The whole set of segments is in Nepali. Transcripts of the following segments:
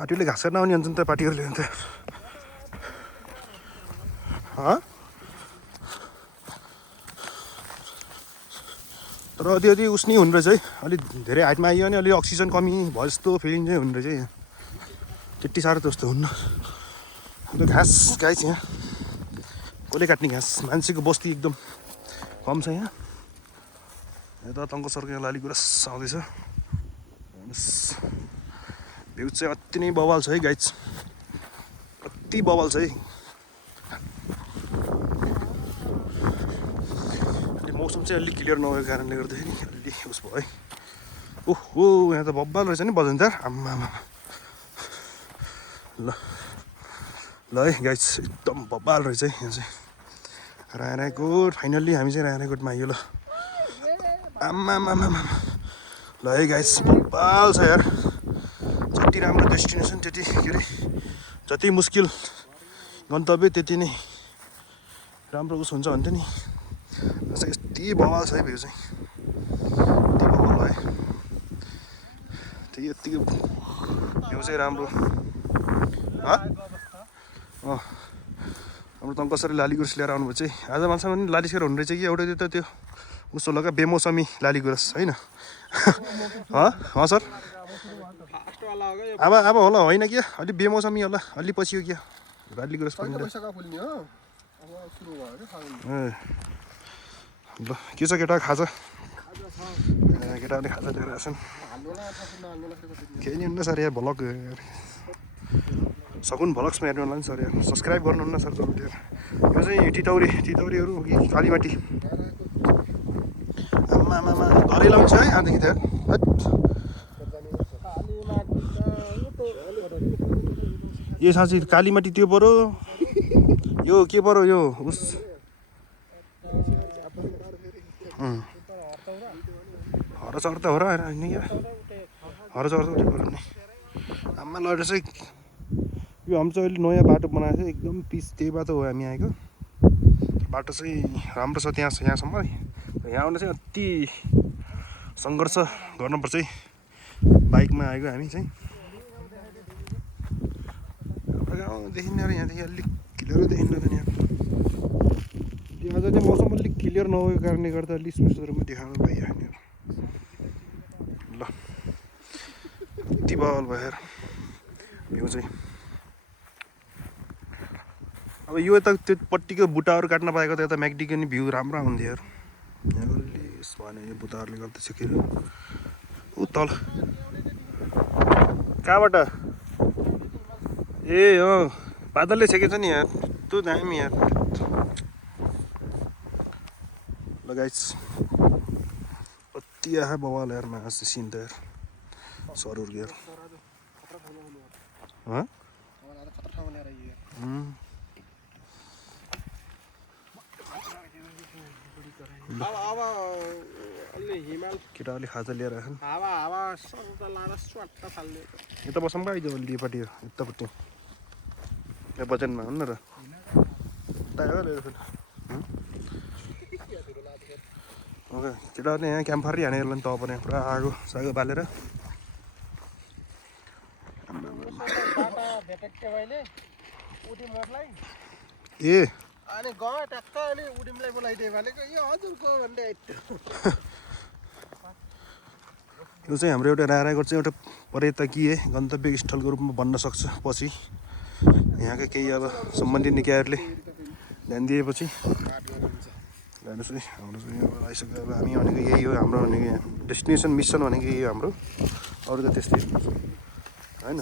पार्टीले घाँस काट्न आउने हुन्छ नि त पार्टीहरूले अन्त तर अति उस्नी हुने रहेछ है अलिक धेरै हाइटमा आइयो भने अलिक अक्सिजन कमी भयो जस्तो फिलिङ चाहिँ हुने रहेछ यहाँ त्यति साह्रो जस्तो हुन्न अन्त घाँस गाइस यहाँ कसले काट्ने घाँस मान्छेको बस्ती एकदम कम छ यहाँ यता तङ्कसरको यहाँ लालीगुराँस आउँदैछ भ्यू चाहिँ अति नै बवाल छ है गाइस अति बवाल छ है मौसम चाहिँ अलिक क्लियर नभएको कारणले गर्दाखेरि अलि उस भयो है ओहो यहाँ त बब्बाल रहेछ नि बजानदार आम्मा ल ल है गाइस एकदम बब्बाल रहेछ है यहाँ चाहिँ रायकोट फाइनल्ली हामी चाहिँ रायकोटमा आइयो ल आम्मा ल है गाइस बब्बाल छ यार जति राम्रो डेस्टिनेसन त्यति के अरे जति मुस्किल गन्तव्य त्यति नै राम्रो उस हुन्छ भन्थ्यो नि यति बवाल छ है भ्यू चाहिँ यति बवाल भयो त्यही यतिको भ्यू चाहिँ राम्रो हाम्रो तङ्कसरी लालीगुराँस लिएर आउनुभयो चाहिँ आज मान्छेमा पनि लालिसेर हुने रहेछ कि एउटा त्यो उसो लगा बेमौसमी लालीगुराँस होइन सर अब होला होइन क्या अलि बेमौसमी होला अलि पछि हो क्या लालीगुराँस पनि ल के छ केटा खाजा केटाहरूले खाजा लिएर आएछन् केही नि हुन्न सर यहाँ भ्लग सकुन भ्लग्समा हेर्नु होला नि सर यहाँ सब्सक्राइब गर्नुहुन्न सर जरुर यार यो चाहिँ तितौरीहरू कि कालीमाटी आम्मा घरै लाउँछ है आँदेखि त यो साँच्चै कालीमाटी त्यो पऱ्यो यो के पऱ्यो यो उस हरचर त हो र होइन क्या हरचर त पऱ्यो नि आम्मा लडेर चाहिँ यो हाम्रो चाहिँ अहिले नयाँ बाटो बनाएको छ एकदम पिच त्यही बाटो हो हामी आएको बाटो चाहिँ राम्रो छ यहाँसम्म यहाँ आउन चाहिँ अति सङ्घर्ष गर्नुपर्छ है बाइकमा आएको हामी चाहिँ हाम्रो गाउँ देखिन्न र यहाँदेखि अलिक क्लियर देखिन्न त यहाँ त्यो अझ चाहिँ मौसम अलिक क्लियर नभएको कारणले गर्दा अलिक स्पष्ट रूपमा देखाउनु पाइहाल्यो ल यति बवाल भयो यार भ्यू चाहिँ अब यो यता त्योपट्टिको बुट्टाहरू काट्न पाएको त यता म्याक्डीको नि भ्यू राम्रो आउँथ्यो यार यहाँको लिस भने यो बुट्टाहरूले गर्दा चाहिँ ऊ तल कहाँबाट ए बादलले छेकेछ नि यार त्यो दामी यार ल गाइस कति आहा बवाल यार मास सिन त यार सरुर यार केटाहरूले खाजा लिएर आएछन् यता बसौँ क्या आइदियो अहिले योपट्टि यतापट्टि यहाँ बजारमा हुन् न र ओके केटाहरूले यहाँ क्याम्पफायर हानेर नि त पनि पुरा आगो सागो बालेर ए अनि गयो ट्याक्क अनि उडिमलाई बोलाइदियो भनेको यो हजुरको भन्दै यो चाहिँ हाम्रो एउटा रायकोट चाहिँ एउटा पर्यटकीय गन्तव्य स्थलको रूपमा बन्न सक्छ पछि यहाँका केही अब सम्बन्धित निकायहरूले ध्यान दिएपछि हेर्नुहोस् है हाम्रो चाहिँ अब आइसक्यो अब हामी भनेको यही हो हाम्रो भनेको यहाँ डेस्टिनेसन मिसन भनेको यही हो हाम्रो अरू त त्यस्तै होइन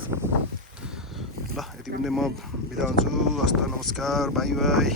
ल यति पनि म बिदा हुन्छु हस्त नमस्कार बाई बाई।